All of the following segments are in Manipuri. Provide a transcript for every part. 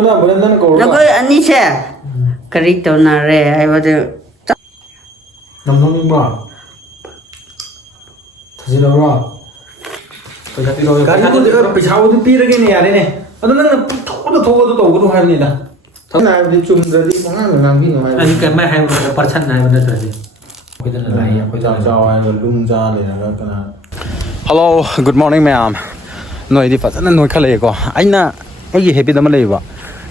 너그 아니세 그리도 나래 아이버들 남동님과 다시러라 가리도 비사오도 삐르게네 야래네 너는 토도 토고도 하입니다 나이 좀 공항을 남기는 말 아니 그 말 하면 버찬 나이면 되지 그때는 나이 아코이 자와 룽자 내가 그나 Hello good morning ma'am 너희들 파자는 너희 칼레고 아이나 애기 해비도 말레이바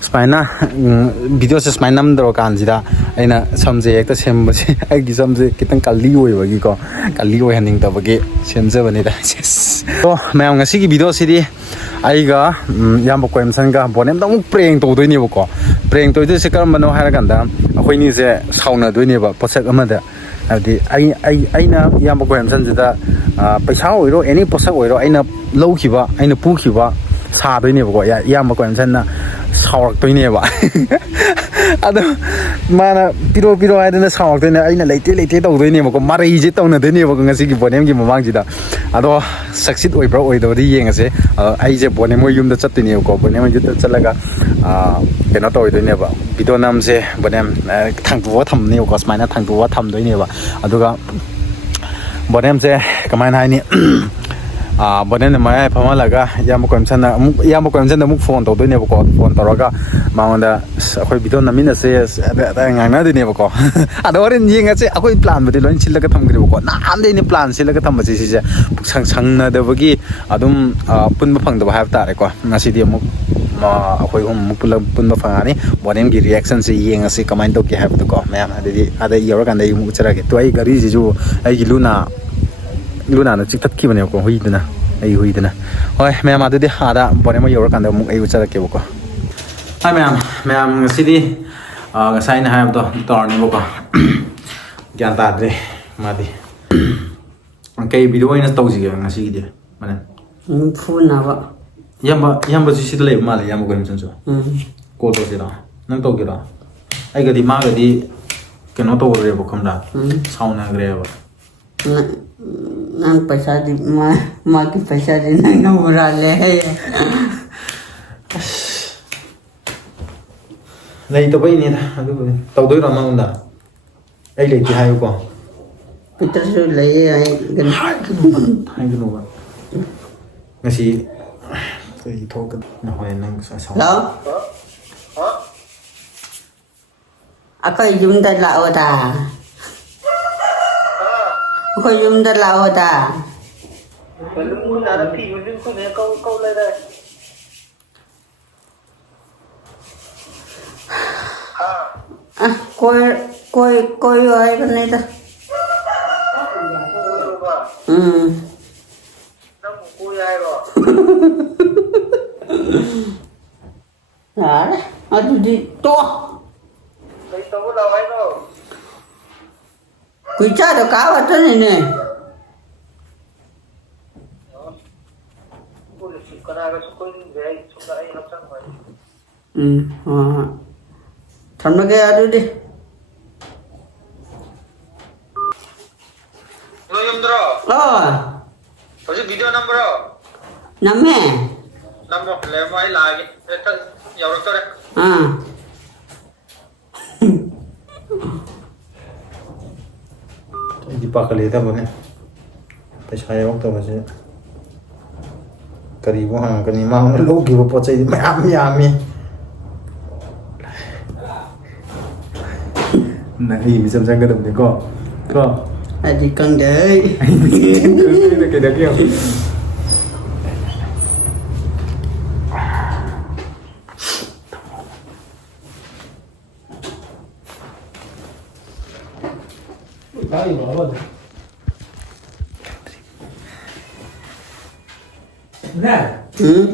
스파이나 비디오스 스파인 남들어 간지다 아이나 섬제 액터 셈버지 아기 섬제 기탄 칼리 오이버기고 칼리 오이 하닝 더버기 셈제버니다 또 ma'am ngasi기 비디오시디 아이가 ꯌꯥꯝꯕ ꯀꯣꯏꯝꯁꯟꯒ ꯕꯣꯅꯦꯝꯗ ꯑꯃꯨꯛ ꯄ꯭ꯔꯦꯡ ꯇꯧꯗꯣꯏꯅꯦꯕꯀꯣ ꯄ꯭ꯔꯦꯡ ꯇꯧꯗꯣꯏꯁꯦ ꯀꯔꯝꯕꯅꯣ ꯍꯥꯏꯔꯀꯥꯟꯗ ꯑꯩꯈꯣꯏꯅꯤꯁꯦ ꯁꯥꯎꯅꯗꯣꯏꯅꯦꯕ ꯄꯣꯠꯁꯛ ꯑꯃꯗ ꯍꯥꯏꯕꯗꯤ ꯑꯩꯅ ꯌꯥꯝꯕ ꯀꯣꯏꯝꯁꯟꯁꯤꯗ ꯄꯩꯁꯥ ꯑꯣꯏꯔꯣ ꯑꯦꯅꯤ ꯄꯣꯠꯁꯛ ꯑꯣꯏꯔꯣ ꯑꯩꯅ ꯂꯧꯈꯤꯕ ꯑꯩꯅ ꯄꯨꯈꯤꯕ ꯁꯥꯗꯣꯏꯅꯦꯕꯀꯣ ꯌꯥꯝꯕ ꯀꯣꯏꯝꯁꯟꯅ ꯁꯥꯎꯔꯛꯇꯣꯏꯅꯦꯕ ꯑꯗꯣ ꯃꯥꯅ ꯄꯤꯔꯣ ꯍꯥꯏꯗꯅ ꯁꯥꯎꯔꯛꯇꯣꯏꯅꯦ ꯑꯩꯅ ꯂꯩꯇꯦ ꯇꯧꯗꯣꯏꯅꯦꯕꯀꯣ ꯃꯔꯩꯁꯦ ꯇꯧꯅꯗꯣꯏꯅꯦꯕꯀꯣ ꯉꯁꯤꯒꯤ ꯕꯣꯅꯦꯝꯒꯤ ꯃꯃꯥꯡꯁꯤꯗ ꯑꯗꯣ ꯁꯛꯁꯤꯠ ꯑꯣꯏꯕ꯭ꯔꯥ ꯑꯣꯏꯗꯕꯗꯤ ꯌꯦꯡꯉꯁꯦ ꯑꯩꯁꯦ ꯕꯣꯅꯦꯝ ꯃꯣꯏ ꯌꯨꯝꯗ ꯆꯠꯇꯣꯏꯅꯦꯕꯀꯣ ꯕꯣꯅꯦꯝ ꯃꯣꯏ ꯌꯨꯝꯗ ꯆꯠꯂꯒ ꯀꯩꯅꯣ ꯇꯧꯗꯣꯏꯅꯦꯕ ꯚꯤꯗꯤꯑꯣ ꯅꯝꯁꯦ ꯕꯣꯅꯦꯝ ꯊꯥꯡꯇꯣꯛꯑꯒ ꯊꯝꯅꯦꯕꯀꯣ ꯁꯨꯃꯥꯏꯅ ꯊꯥꯡꯇꯣꯛꯑꯒ ꯊꯝꯗꯣꯏꯅꯦꯕ ꯑꯗꯨꯒ ꯕꯣꯅꯦꯝꯁꯦ ꯀꯃꯥꯏꯅ ꯍꯥꯏꯅꯤ ꯕꯣꯅꯦꯝꯅ ꯃꯌꯥꯏ ꯐꯝꯍꯜꯂꯒ ꯏꯌꯥꯝꯕ ꯀꯣꯏꯝꯁꯟꯗ ꯑꯃꯨꯛ ꯐꯣꯟ ꯇꯧꯗꯣꯏꯅꯦꯕꯀꯣ ꯐꯣꯟ ꯇꯧꯔꯒ ꯃꯉꯣꯟꯗ ꯑꯩꯈꯣꯏ ꯚꯤꯗꯤꯑꯣ ꯅꯝꯃꯤꯟꯅꯁꯦ ꯉꯥꯡꯅꯗꯣꯏꯅꯦꯕꯀꯣ ꯑꯗꯣ ꯍꯣꯔꯦꯟ ꯌꯦꯡꯉꯁꯦ ꯑꯩꯈꯣꯏ ꯄ꯭ꯂꯥꯟꯕꯨꯗꯤ ꯂꯣꯏ ꯁꯤꯜꯂꯒ ꯊꯝꯈ꯭ꯔꯦꯕꯀꯣ ꯅꯍꯥꯟꯗꯩ ꯑꯩꯅ ꯄ꯭ꯂꯥꯟ ꯁꯤꯜꯂꯒ ꯊꯝꯕꯁꯦ ꯁꯤꯁꯦ ꯁꯪꯅꯗꯕꯒꯤ ꯑꯗꯨꯝ ꯄꯨꯟꯕ ꯐꯪꯗꯕ ꯍꯥꯏꯕ ꯇꯥꯔꯦꯀꯣ ꯉꯁꯤꯗꯤ ꯑꯃꯨꯛ ꯑꯩꯈꯣꯏ ꯑꯍꯨꯝ ꯑꯃꯨꯛ ꯄꯨꯟꯕ ꯐꯪꯉꯅꯤ ꯕꯣꯅꯦꯝꯒꯤ ꯔꯤꯌꯦꯛꯁꯟꯁꯦ ꯌꯦꯡꯉꯁꯤ ꯀꯃꯥꯏꯅ ꯇꯧꯒꯦ ꯍꯥꯏꯕꯗꯣꯀꯣ ꯃꯌꯥꯝ ꯑꯗꯨꯗꯤ ꯑꯗ ꯌꯧꯔꯀꯥꯟꯗ ꯑꯩ ꯑꯃꯨꯛ ꯎꯠꯆꯔꯒꯦ ꯇꯣ ꯑꯩ ꯒꯥꯔꯤꯁꯤꯁꯨ ꯑꯩꯒꯤ ꯂꯨꯅꯥꯅ ꯆꯤꯛꯊꯠꯈꯤꯕꯅꯦꯕꯀꯣ ꯍꯨꯏꯗꯨꯅ ꯑꯩ ꯍꯨꯏꯗꯨꯅ ꯍꯣꯏ ꯃꯌꯥꯝ ꯑꯗꯨꯗꯤ ꯑꯥꯗ ꯕꯣꯅꯦꯝ ꯌꯧꯔꯀꯥꯟꯗ ꯑꯃꯨꯛ ꯑꯩ ꯎꯠꯆꯔꯛꯀꯦꯕꯀꯣ ꯍꯥꯏ ꯃꯌꯥꯝ ꯉꯁꯤꯗꯤ ꯉꯁꯥꯏ ꯑꯩꯅ ꯍꯥꯏꯕꯗꯣ ꯇꯧꯔꯅꯦꯕꯀꯣ ꯒ꯭ꯌꯥꯟ ꯇꯥꯗ꯭ꯔꯦ ꯃꯥꯗꯤ ꯀꯩ ꯚꯤꯗꯤꯑꯣ ꯑꯣꯏꯅ ꯇꯧꯁꯤꯒꯦ ꯉꯁꯤꯒꯤꯗꯤ ꯃꯅꯦ ꯐꯨꯅꯕ ꯏꯌꯥꯝꯕꯁꯨ ꯁꯤꯗ ꯂꯩꯕ ꯃꯥꯜꯂꯦ ꯏꯌꯥꯝꯕ ꯀꯣꯏꯝꯁꯟꯁꯨ ꯀꯣꯜ ꯇꯧꯁꯤꯔꯣ ꯅꯪ ꯇꯧꯒꯦꯔꯣ ꯑꯩꯒꯗꯤ ꯃꯥꯒꯗꯤ ꯀꯩꯅꯣ ꯇꯧꯔꯦꯕ ꯈꯪꯕ꯭ꯔꯥ ꯁꯥꯎꯅꯈ꯭ꯔꯦꯕ ꯅꯪ ꯄꯩꯁꯥꯗꯤ ꯃꯥꯒꯤ ꯄꯩꯁꯥꯗꯤ ꯅꯪꯅ ꯍꯨꯔꯥꯜꯂꯦ ꯂꯩꯇꯕꯩꯅꯦꯗ ꯑꯗꯨꯕꯨꯗꯤ ꯇꯧꯗꯣꯏꯔꯣ ꯃꯉꯣꯟꯗ ꯑꯩ ꯂꯩꯇꯦ ꯍꯥꯏꯌꯨꯀꯣ ꯄꯤꯇꯔꯁꯨ ꯂꯩꯌꯦ ꯍꯥꯏꯒꯅꯨꯕ ꯉꯁꯤ ꯀꯩ ꯊꯣꯛꯀꯅꯤ ꯍꯣꯔꯦꯟ ꯅꯪ ꯍꯜꯂꯣ ꯑꯩꯈꯣꯏ ꯌꯨꯝꯗ ꯂꯥꯛꯑꯣꯗ ꯑꯩꯈꯣꯏ ꯌꯨꯝꯗ ꯂꯥꯛꯑꯣꯗ koyo haibanida Yare, adudi to kuichado kaawatani ne Tamage adudi 너 힘들어? 어제 비디오 넘버로 Name 넘버 레마이 라게 일단 열었더래 ꯑꯩꯗꯤ ꯄꯥꯈꯠꯂꯦꯗꯕꯅꯦ ꯄꯩꯁꯥ ꯌꯥꯎꯔꯛꯇꯕꯁꯦ ꯀꯔꯤꯕꯨ ꯍꯪꯉꯛꯀꯅꯤ ꯃꯥꯅ ꯂꯧꯈꯤꯕ ꯄꯣꯠ ꯆꯩꯗꯤ ꯃꯌꯥꯝ ꯌꯥꯝꯃꯤ ꯅꯪ ꯑꯩ ꯃꯤꯆꯝ ꯆꯪꯒꯗꯕꯅꯤꯀꯣ Adi kang day ꯀꯩꯗꯧꯒꯦ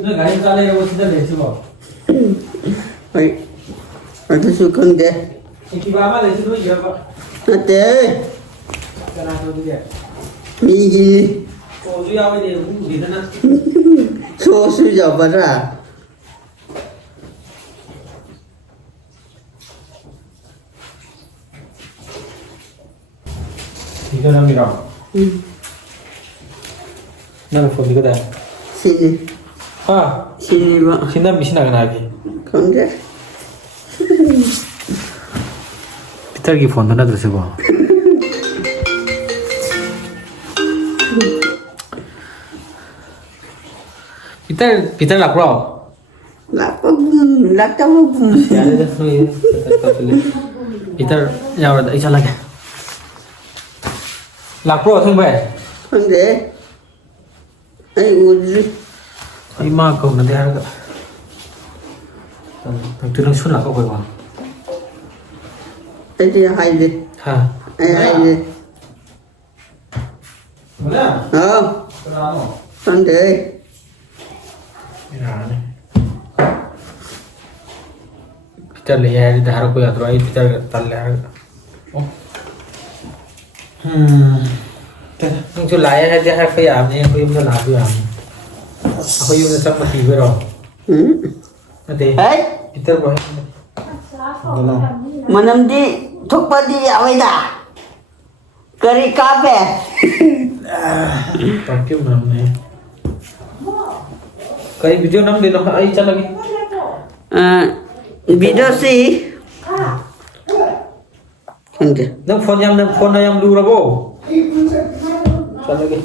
너 가리 잘해요 진짜 내시고 Adusu kang day 이기바마 내시고 이어봐 Ate kana 소리야 Migi 소주 야외 내 우리는 Sosu jabara 비디오 남기라 나는 폰 이거다 Sini ฮะ 신이가 ชิ้นนั้นมีชิ้นอะไรกันพี่ 근데 พีเตอร์กี่ฝนตอนนั้นตัวสิบ่พีเตอร์หลักเปล่า 낙타고 Ya, ya, no, ya. Peter, ya ahora ahí sale. Lạc pro thương về. 근데 아이고 Ấy mà cậu nó thế rồi. Thằng thứ nó xuất lạc cậu về còn. 애들 하이데 Ha. 하이데 뭐야? 어 그럼 근데 Peter lấy ai đi thả cô rồi Peter tạt lại. Nhưng chú lại hay hay phải làm đi, phải dùng làm phải làm. Phải dùng xong mà thì vừa rồi. 응? Thế. 에이 Peter bảo. 만남디 톡바디 아웨다 거리 카페 Còn kiểu nào này. Cái video năm đến nó ấy chắc là cái. 비더시 근데 Nâng phone này em lưu ra bộ. Chắc là cái.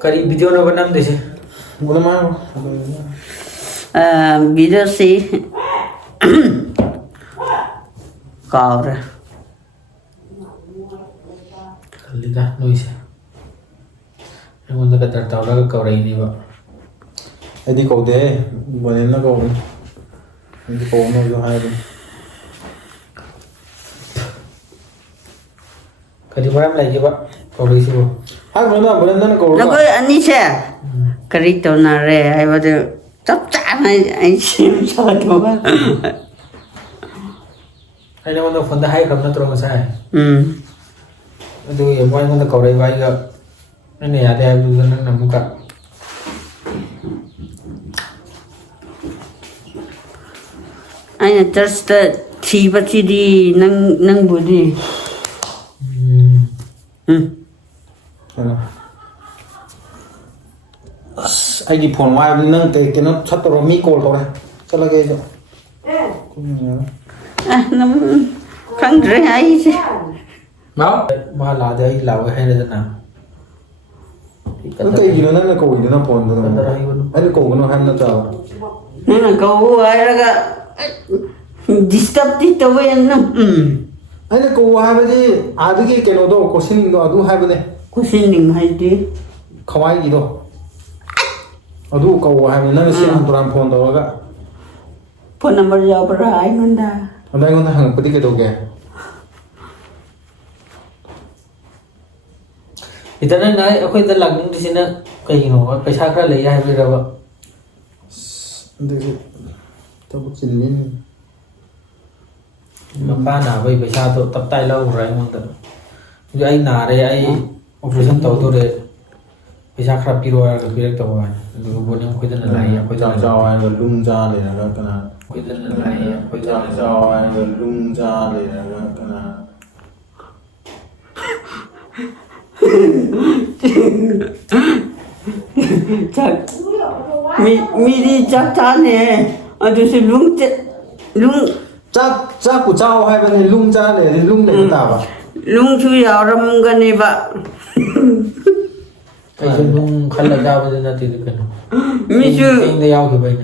Cái video nó vẫn năm đấy chứ. 뭐라 말고. 비더시 가오라 Kali dah noise. Yang untuk kata tahu lah kau ini pak. Ai đi cầu thế, bọn em nó cầu đi. Đi cầu nó vô hai đi. Kali malam lagi pak. Kau di sini. Hai bữa nào bọn em nó cầu 너그 rồi. 아니세 거리 또 나래 아이버도 짭짤한 안심 사도가 Hay là untuk phone dah hai kamu terus saya. 음 Itu yang mau untuk kau ini baik tak. Ini ada yang dulu nang namuka. 아니 just 티바티디 능 부디 Ai đi phồn ngoài đi nâng cái nó sắp tao mi cổ tao này. Sao là cái gì? 아너 강드레 아이지 Mau? Mau lah dia hilau hay là thế nào? Nó cái gì nó là cổ gì nó phồn rồi. Kata dah hilau. Ai cổ nó ham nó chào. 너는 그거 아이라가 디스터브 또왜는 Ai là cổ hai bên đi. À cái nó đâu có xin đâu, adu hai bên này. 고신링 할지 Không ai gì đâu. Adu cầu hai bên nó xin hàng tuần phồn đâu cả. 폰 넘버 잡으라 아이는다 Hôm nay con hàng bữa cái đồ kìa. Kita nak naik aku itu lagu di sini kayak gini. Pesah kerana lagi hay berapa? Đây tao có trình lên. Maka na bay pesah tu tập tay lâu rồi muốn tu. Jadi ai na re ai operation tahu tu re. Pesah kerap kiro aku kira tahu kan. Itu boleh aku itu nak lagi aku itu Chào nak. chào anh rồi lung ra để là cái nào. Aku itu nak lagi aku itu Chào nak. chào anh rồi lung ra để là cái nào. 미리 짝짜네 아저씨 룽 Chắc của cháu hai bên này lung ra để thì lung để cái tao à? 룽주 여름 거니 봐 Cái chân lung khăn là dao bây giờ nanti tu kan. 미주 Yang dia jauh ke baik.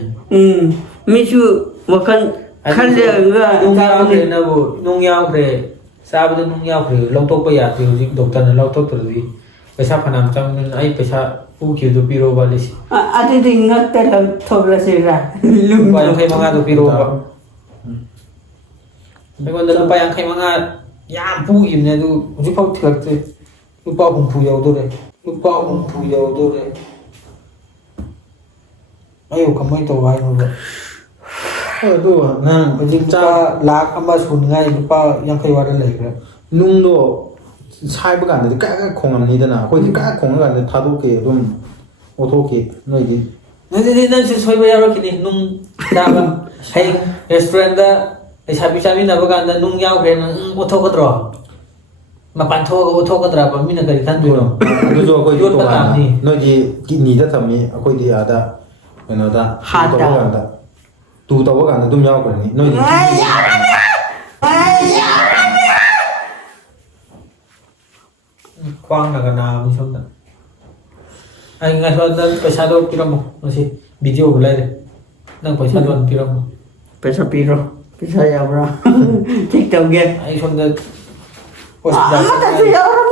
미주 뭐간 칼레가 Nung yao ke na bu, nung yao ke. Sabi tu nung yao ke, long tok bayar tu doktor na long tok tu di. Pesah panam cang nun ai pesah ukir tu piro balis. 아들도 인간들 토브라시라 Lupa yang kay mga tu piro ba. May kung lupa yang kay mga yang pu im na tu, uji pau tiyak tu. Lupa akong puyaw tu re. Lupa akong puyaw tu re. Ayaw kamay to ay mo ba. Đồ nang Uji lupa lak amba sun ngay lupa yang kay wala lay ka. nung đồ sai bức ảnh thì các khung làm như thế nào? Coi thì các khung là thao đồ kì luôn ô tô kì nơi gì? Nanti nanti soy bayar lo kini nung dapat. Hey restaurant da sabi na baga nung yaw kaya nung oto ko tro. มาปันโทก็โทก็ตราบมีนักการท่านดูเนาะ ꯑꯗꯨꯁꯨ ꯑꯩꯈꯣꯏꯗꯤ ꯌꯣꯠꯄ ꯇꯣꯉꯥꯟꯅ ꯇꯥꯕꯅꯤ. ꯅꯣꯏꯗꯤ ꯀꯤꯗꯅꯤꯗ ꯊꯝꯃꯤ ꯑꯩꯈꯣꯏꯗꯤ ꯑꯥꯗ ꯀꯩꯅꯣꯗ ꯍꯥꯔꯠꯇ. ꯇꯧꯕ ꯀꯥꯟꯗ ꯇꯨ ꯇꯧꯕ ꯀꯥꯟꯗ ꯑꯗꯨꯝ ꯌꯥꯎꯈ꯭ꯔꯅꯤ ꯅꯣꯏꯗꯤ ꯈ꯭ꯋꯥꯡꯅꯒ ꯅꯥꯕꯅꯤ ꯁꯣꯝꯗ ꯑꯩ ꯉꯁꯣꯝꯗ ꯄꯩꯁꯥꯗꯣ ꯄꯤꯔꯝꯃꯣ ꯉꯁꯤ ꯚꯤꯗꯤꯑꯣꯕꯨ ꯂꯩꯔꯦ ꯅꯪ ꯄꯩꯁꯥꯗꯣ ꯑꯗꯨꯝ ꯄꯤꯔꯝꯃꯣ Pesa piro. Pesa ya bro. TikTok ge. ꯑꯩ ꯁꯣꯝꯗ Amata ya bro.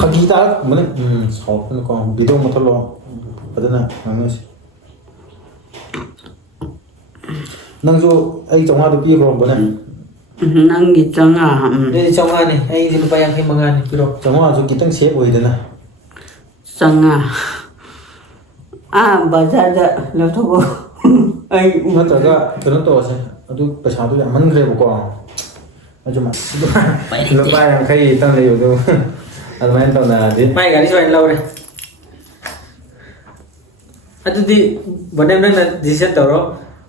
ꯐꯥꯒꯤ ꯇꯥꯔꯛꯄꯅꯦ ꯁꯥꯎꯔꯛꯄꯅꯀꯣ ꯚꯤꯗꯤꯑꯣ ꯃꯨꯊꯠꯂꯣ ꯐꯖꯅ ꯉꯥꯡꯅꯁꯤ ꯅꯪꯁꯨ ꯑꯩ 500도 ꯄꯤꯈ꯭ꯔꯣꯕꯅꯦ Nangi changa. ꯑꯗꯨꯗꯤ 500ꯅꯤ ꯑꯩꯁꯦ ꯂꯨꯄꯥ 85ꯅꯤ ꯄꯤꯔꯣ 500ꯁꯨ ꯈꯤꯇꯪ ꯁꯦꯞ ꯑꯣꯏꯗꯅ Changa. Bazar da lotho. Ai ꯅꯠꯇ꯭ꯔꯒ ꯀꯩꯅꯣ ꯇꯧꯔꯁꯦ ꯑꯗꯨ ꯄꯩꯁꯥꯗꯣ ꯌꯥꯝꯃꯟꯈ꯭ꯔꯦꯕꯀꯣ ꯑꯗꯨꯃꯥꯏꯅ ꯂꯨꯄꯥ 50 ꯇꯪ ꯂꯩꯕꯗꯣ ꯑꯗꯨꯃꯥꯏꯅ ꯇꯧꯅꯔꯗꯤ ꯃꯥꯏ ꯒꯥꯔꯤ ꯁꯨꯃꯥꯏꯅ ꯂꯧꯔꯦ ꯑꯗꯨꯗꯤ ꯕꯣꯅꯦꯝ ꯅꯪꯅ ꯗꯤꯁꯤꯖꯟ ꯇꯧꯔꯣ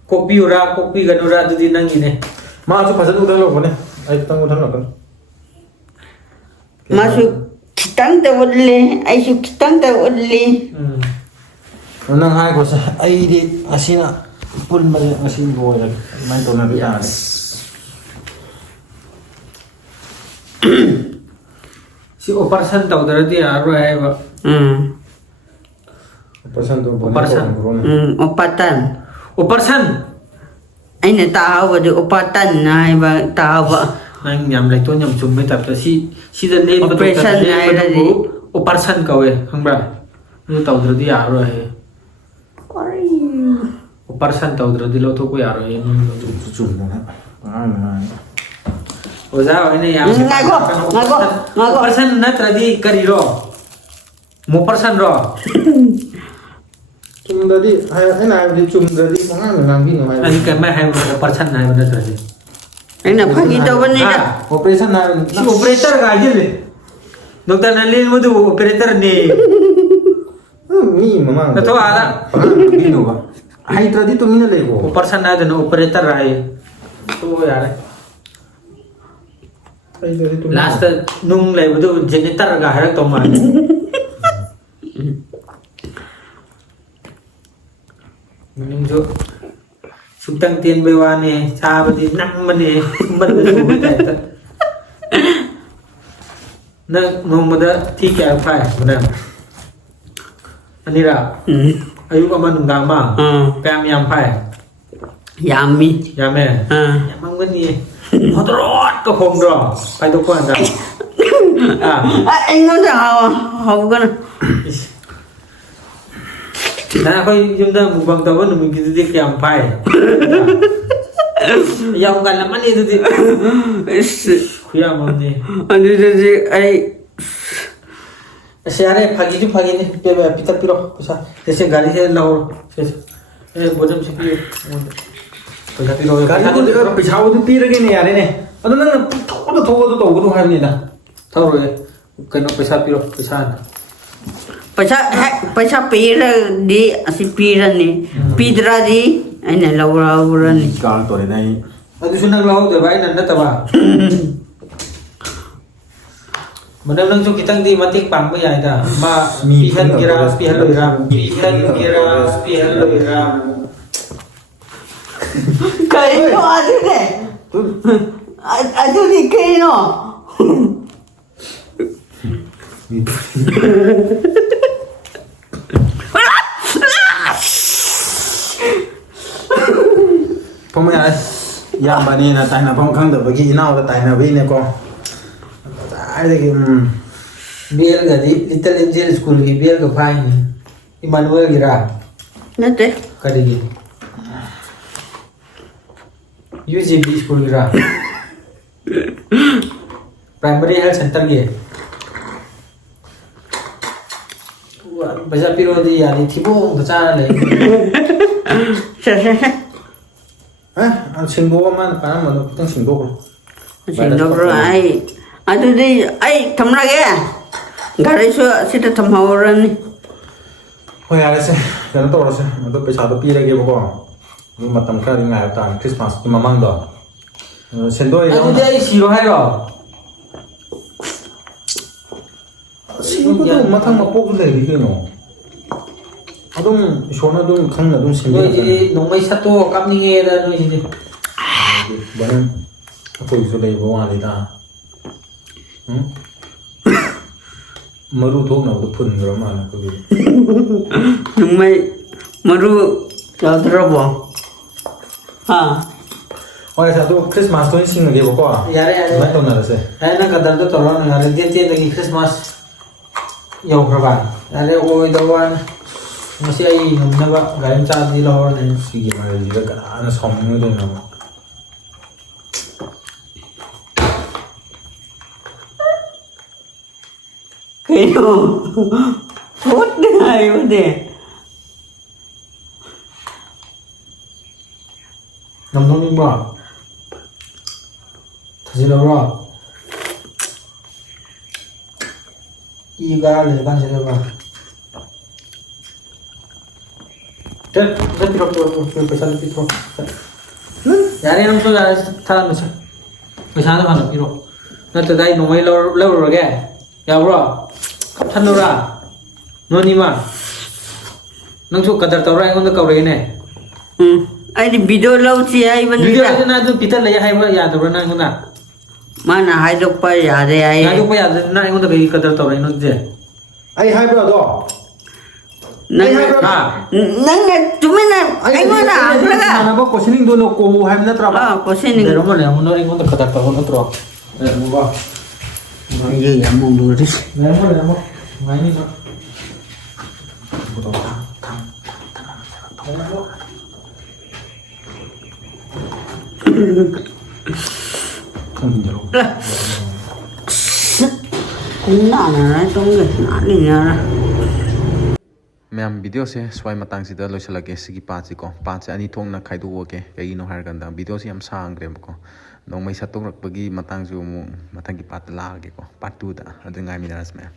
ꯀꯣꯛꯄꯤꯌꯨꯔꯥ ꯀꯣꯛꯄꯤꯒꯅꯨꯔꯥ ꯑꯗꯨꯗꯤ ꯅꯪꯒꯤꯅꯦ ꯃꯥꯁꯨ ꯐꯖꯅ ꯎꯊꯜꯂꯛꯄꯅꯦ ꯑꯩ ꯈꯤꯇꯪ ꯎꯊꯜꯂꯛꯀꯅꯤ masu kitang ta udli. Ai su kitang ta udli. ꯅꯪ ꯍꯥꯏꯈꯣꯁꯦ ꯑꯩꯗꯤ ꯑꯁꯤꯅ ꯄꯨꯟꯕꯁꯦ ꯉꯁꯤ ꯂꯣꯏꯔꯒꯦ ꯑꯗꯨꯃꯥꯏꯅ ꯇꯧꯅꯕꯤ ꯇꯥꯔꯗꯤ ꯁꯤ ꯑꯣꯄꯔꯦꯁꯟ ꯇꯧꯗ꯭ꯔꯗꯤ ꯌꯥꯔꯔꯣꯏ ꯍꯥꯏꯕ ꯄꯔꯁꯟꯗꯣ Operation. Opatan. Operation Aina tahu de opatan na iba tahu. ꯅꯪ ꯌꯥꯝ ꯂꯩꯇꯣꯟ ꯌꯥꯝ ꯆꯨꯝꯕꯩ ꯇꯥꯏꯞꯇ ꯁꯤꯗ ꯂꯦꯟꯕ Operation ꯍꯥꯏꯔꯗꯤ. ꯑꯣꯄꯔꯦꯁꯟ ꯀꯧꯋꯦ ꯈꯪꯕ꯭ꯔꯥ ꯑꯗꯨ ꯇꯧꯗ꯭ꯔꯗꯤ ꯌꯥꯔꯔꯣꯏ ꯑꯣꯄꯔꯦꯁꯟ ꯇꯧꯗ꯭ꯔꯗꯤ ꯂꯧꯊꯣꯛꯄ ꯌꯥꯔꯣꯏ ꯆꯨꯝꯗꯅ ꯑꯣꯖꯥ ꯍꯣꯏꯅ ꯌꯥꯝ ꯉꯥꯏꯈꯣ. ꯑꯣꯄꯔꯦꯁꯟ ꯅꯠꯇ꯭ꯔꯗꯤ ꯀꯔꯤꯔꯣ ꯃꯣꯄꯔꯦꯁꯟꯔꯣ ꯆꯨꯝꯗ꯭ꯔꯗꯤ ꯑꯩꯅ ꯍꯥꯏꯕꯗꯤ ꯆꯨꯝꯗ꯭ꯔꯗꯤ ꯄꯉꯥꯡꯗ ꯉꯥꯡꯕꯤꯅꯨ ꯑꯩ ꯍꯥꯏꯕ ꯀꯩꯃꯥꯏ ꯍꯥꯏꯕ꯭ꯔꯣ ꯑꯣꯄꯔꯦꯁꯟ ꯍꯥꯏꯕ ꯅꯠꯇ꯭ꯔꯗꯤ Aina phagi tahu ni dah. Operation ꯍꯥꯏꯕ ꯁꯤ ꯑꯣꯄꯔꯦꯇꯔꯒ ꯍꯥꯏꯖꯤꯜꯂꯦ ꯗꯣꯛꯇꯔꯅ ꯂꯦꯡꯕꯗꯨ ꯑꯣꯄꯔꯦꯇꯔꯅꯦ ꯃꯤ ꯃꯃꯥꯡꯗ ꯅꯠꯇ꯭ꯔꯣ ꯑꯥꯗ? ꯄꯉꯥꯡꯗ ꯉꯥꯡꯕꯤꯅꯨꯕ ꯍꯩꯇ꯭ꯔꯗꯤ ꯇꯨꯃꯤꯟꯅ ꯂꯩꯀꯣ ꯑꯣꯄꯔꯦꯁꯟ ꯍꯥꯏꯗꯅ ꯑꯣꯄꯔꯦꯇꯔ ꯍꯥꯏꯌꯦ ꯇꯣ ꯌꯥꯔꯦ ꯍꯩꯇ꯭ꯔꯗꯤ ꯇꯨꯃꯤꯟꯅ ꯂꯥꯁꯇ ꯅꯨꯡ ꯂꯩꯕꯗꯨ ꯖꯦꯅꯦꯇꯔꯒ ꯍꯥꯏꯔꯛꯇꯧ ꯃꯥꯜꯂꯦ ꯅꯨꯡꯁꯨ ꯁꯨꯛꯇꯪ ꯇꯦꯟꯕꯩ ꯋꯥꯅꯦ ꯆꯥꯕꯗꯤ ꯅꯪꯕꯅꯦ ꯃꯟꯕ ꯁꯨꯕꯩ ꯇꯥꯏꯞꯇ ꯅꯪ ꯅꯣꯡꯃꯗ ꯊꯤ ꯀꯌꯥ ꯐꯥꯏ ꯃꯅꯝ ꯑꯅꯤꯔꯛ ꯑꯌꯨꯛ ꯑꯃ ꯅꯨꯡꯗꯥꯡ ꯑꯃ ꯀꯌꯥꯝ ꯌꯥꯝ ꯐꯥꯏ Yummy. ꯌꯥꯝꯃꯦ ꯌꯥꯝꯃꯝꯒꯅꯤ ꯍꯣꯗ꯭ꯔꯣꯠꯀ ꯈꯣꯡꯗ꯭ꯔꯣ ꯐꯥꯏꯗꯣꯛꯄ ꯀꯥꯟꯗ Anh nói hầu cái này. ꯅꯪ ꯑꯩꯈꯣꯏ ꯌꯨꯝꯗ ꯃꯨꯛꯕꯥꯡ ꯇꯧꯕ ꯅꯨꯃꯤꯠꯀꯤꯗꯨꯗꯤ ꯀꯌꯥꯝ ꯐꯥꯏ ꯌꯥꯝ ꯀꯜꯂꯝꯃꯅꯤ ꯑꯗꯨꯗꯤ ꯈꯨꯌꯥꯝ ꯑꯃꯅꯤ Jadi ai ꯑꯁ ꯌꯥꯔꯦ ꯐꯥꯒꯤꯁꯨ ꯐꯥꯒꯤꯅꯤ ꯄꯤꯊꯛꯄꯤꯔꯣ ꯄꯩꯁꯥ ꯁꯦ ꯒꯥꯔꯤꯁꯦ ꯂꯧꯔꯣ ꯕꯣꯖꯝꯁꯦ ꯄꯤꯌꯨ ꯄꯩꯁꯥ ꯄꯤꯔꯣ ꯄꯩꯁꯥꯕꯨꯗꯤ ꯄꯤꯔꯒꯦꯅꯦ ꯌꯥꯔꯦꯅꯦ ꯑꯗꯣ ꯅꯪꯅ ꯊꯣꯛꯑꯗ ꯊꯣꯛꯑꯗ ꯇꯧꯒꯅꯨ ꯍꯥꯏꯕꯅꯤꯗ ꯊꯧꯔꯣꯏ ꯀꯩꯅꯣ ꯄꯩꯁꯥ ꯄꯤꯔꯣ ꯄꯩꯁꯥ पैसा pira di asi pira ni. Pidra di aina laura ni. ꯀꯥꯡ ꯇꯧꯔꯦꯅꯦ ꯑꯩ ꯑꯗꯨꯁꯨ ꯅꯪ ꯂꯧꯍꯧꯗꯣꯏꯕ ꯑꯩꯅ ꯅꯠꯇꯕ ꯃꯗꯝ ꯅꯪꯁꯨ ꯈꯤꯇꯪꯗꯤ ꯃꯇꯦꯡ ꯄꯥꯡꯕ ꯌꯥꯏꯗ ꯃꯥ ꯄꯤꯍꯟꯒꯦꯔꯥ ꯄꯤꯍꯜꯂꯣꯏꯔꯥ Kaino adune. Aduni kaino. ꯐꯝꯕ ꯌꯥꯔꯦ ꯏꯌꯥꯝꯕꯅꯦꯅ ꯇꯥꯏꯅꯐꯝ ꯈꯪꯗꯕꯒꯤ ꯏꯅꯥꯎꯗ ꯇꯥꯏꯅꯕꯩꯅꯦꯀꯣ ꯀꯗꯥꯏꯗꯒꯤ ꯕꯦꯜꯒꯗꯤ ꯂꯤꯇꯜ ꯑꯦꯟꯖꯦꯜ ꯁ꯭ꯀꯨꯜꯒꯤ ꯕꯦꯜꯒ ꯐꯥꯏꯅꯤ ꯏꯃꯥꯅꯨꯋꯦꯜꯒꯤꯔꯥ Nate. ꯀꯔꯤꯒꯤ UGB 스쿨이라 प्राइमरी हेल्थ सेंटर के बजा पिरोदी यानी थिबो बचा ले ꯁꯦꯡꯗꯣꯛꯑ ꯃꯥꯅ ꯄꯥꯔꯝꯕꯗꯣ ꯈꯤꯇꯪ ꯁꯦꯡꯗꯣꯛꯈ꯭ꯔꯣ Sindoro ai. Adudi ai thamrage. Gari su sita thamhaurani. ꯍꯣꯏ ꯌꯥꯔꯦꯁꯦ ꯀꯩꯅꯣ ꯇꯧꯔꯁꯦ ꯑꯗꯣ ꯄꯩꯁꯥꯗꯣ ꯄꯤꯔꯒꯦꯕꯀꯣ ꯑꯗꯨ ꯃꯇꯝ ꯈꯔꯗꯤ ꯉꯥꯏꯕ ꯇꯥꯔꯦ ꯈ꯭ꯔꯤꯁꯃꯥꯁꯀꯤ ꯃꯃꯥꯡꯗꯣ ꯁꯦꯟꯗꯣꯏ ꯑꯗꯨꯗꯤ ꯑꯩ ꯁꯤꯔꯣ ꯍꯥꯏꯔꯣ ꯁꯤꯕꯗꯣ ꯃꯊꯪ ꯃꯄꯣꯛꯁꯨ ꯂꯩꯔꯤ ꯀꯩꯅꯣ ꯑꯗꯨꯝ ꯏꯁꯣꯔꯅ ꯑꯗꯨꯝ ꯈꯪꯅ ꯑꯗꯨꯝ ꯅꯣꯏꯁꯤꯗꯤ ꯅꯣꯡꯃꯩ ꯁꯠꯇꯣꯛꯑ ꯀꯥꯞꯅꯤꯡꯉꯦꯗ ꯅꯣꯏꯁꯤꯗꯤ ꯕꯅꯝ ꯑꯩꯈꯣꯏꯒꯤꯁꯨ ꯂꯩꯕ ꯋꯥꯅꯤꯗ ꯃꯔꯨ ꯊꯣꯛꯅꯕꯗꯣ ꯐꯨꯟꯈ꯭ꯔ ꯃꯥꯜꯂꯦ ꯑꯩꯈꯣꯏꯒꯤ ꯅꯣꯡꯃꯩ ꯃꯔꯨ ꯌꯥꯎꯗ꯭ꯔꯕꯣ ꯍꯥ ꯍꯣꯏ ꯑꯗꯣ ꯈ꯭ꯔꯤꯁꯃꯥꯁꯇ ꯑꯣꯏꯅ ꯁꯤꯡꯉꯒꯦꯕꯀꯣ ꯌꯥꯔꯦ ꯑꯗꯨꯃꯥꯏꯅ ꯇꯧꯅꯔꯁꯦ ꯅꯪ ꯀꯗꯔꯗꯣ ꯇꯧꯔꯛꯑꯅꯨ ꯌꯥꯔꯦ ꯗꯦꯠ 10ꯗꯒꯤ ꯈ꯭ꯔꯤꯁꯃꯥꯁ ꯌꯧꯈ꯭ꯔꯕ ꯌꯥꯔꯦ ꯑꯣꯏꯗꯕ ꯋꯥꯅꯤ ꯉꯁꯤ ꯑꯩ ꯉꯝꯅꯕ ꯒꯥꯔꯤ ꯃꯆꯥꯗꯤ ꯂꯧꯔꯅꯤ ꯁꯤꯒꯤ ꯃꯔꯩꯁꯤꯗ ꯀꯅꯥꯅ ꯁꯥꯎꯅꯤꯡꯉꯣꯏꯗꯣꯏꯅꯣ 그래요. 어때요, 이번에? 남동님과 다시 나오라 이가 레반 제대로 자, 필요 없어. पैसा 필요 없어. यार हम तो यार था मुझे पैसा तो मानो 필요 ना तो दाई नोई लौरगे याब्रो थानुरा नोनीमा नंसु कदर तौरा इनकों कवरेने 아니 비디오 나오지 이번에. 비디오 나 좀 비틀 내야 해 뭐 야도로 나 이거나 마나 하이독 빠 야래 아이. 야도 뭐 야도 나 이거도 그 कदर तौरा 이노 जे ꯑꯩ ꯍꯥꯏꯕ꯭ꯔꯣ ꯑꯗꯣ nang tumina aingona anglaga. ꯁꯥꯟꯅꯕ ꯀꯣꯁꯤꯅꯤꯡꯗꯣ ꯀꯣꯍꯨ ꯍꯥꯏꯕ ꯅꯠꯇ꯭ꯔꯕ kosening. 내려 뭐 내가 너 이거도 कदर तौरा नत्रो 내려 뭐 이게 야몽 노리. 내려 뭐 많이 너 나나 동네 아니냐. मैम वीडियो से स्वाई मतंग लोसलगे सिगी पाँच पाँच अनी थोंना खाइदोगे कईनो हारगंदा वीडियो से हम सांग्रेबको नोंमै सतोरक्पगी मतंग जो मथंगी पात लागे को पार्ट 2 दा अदु गाइमिनारस मैम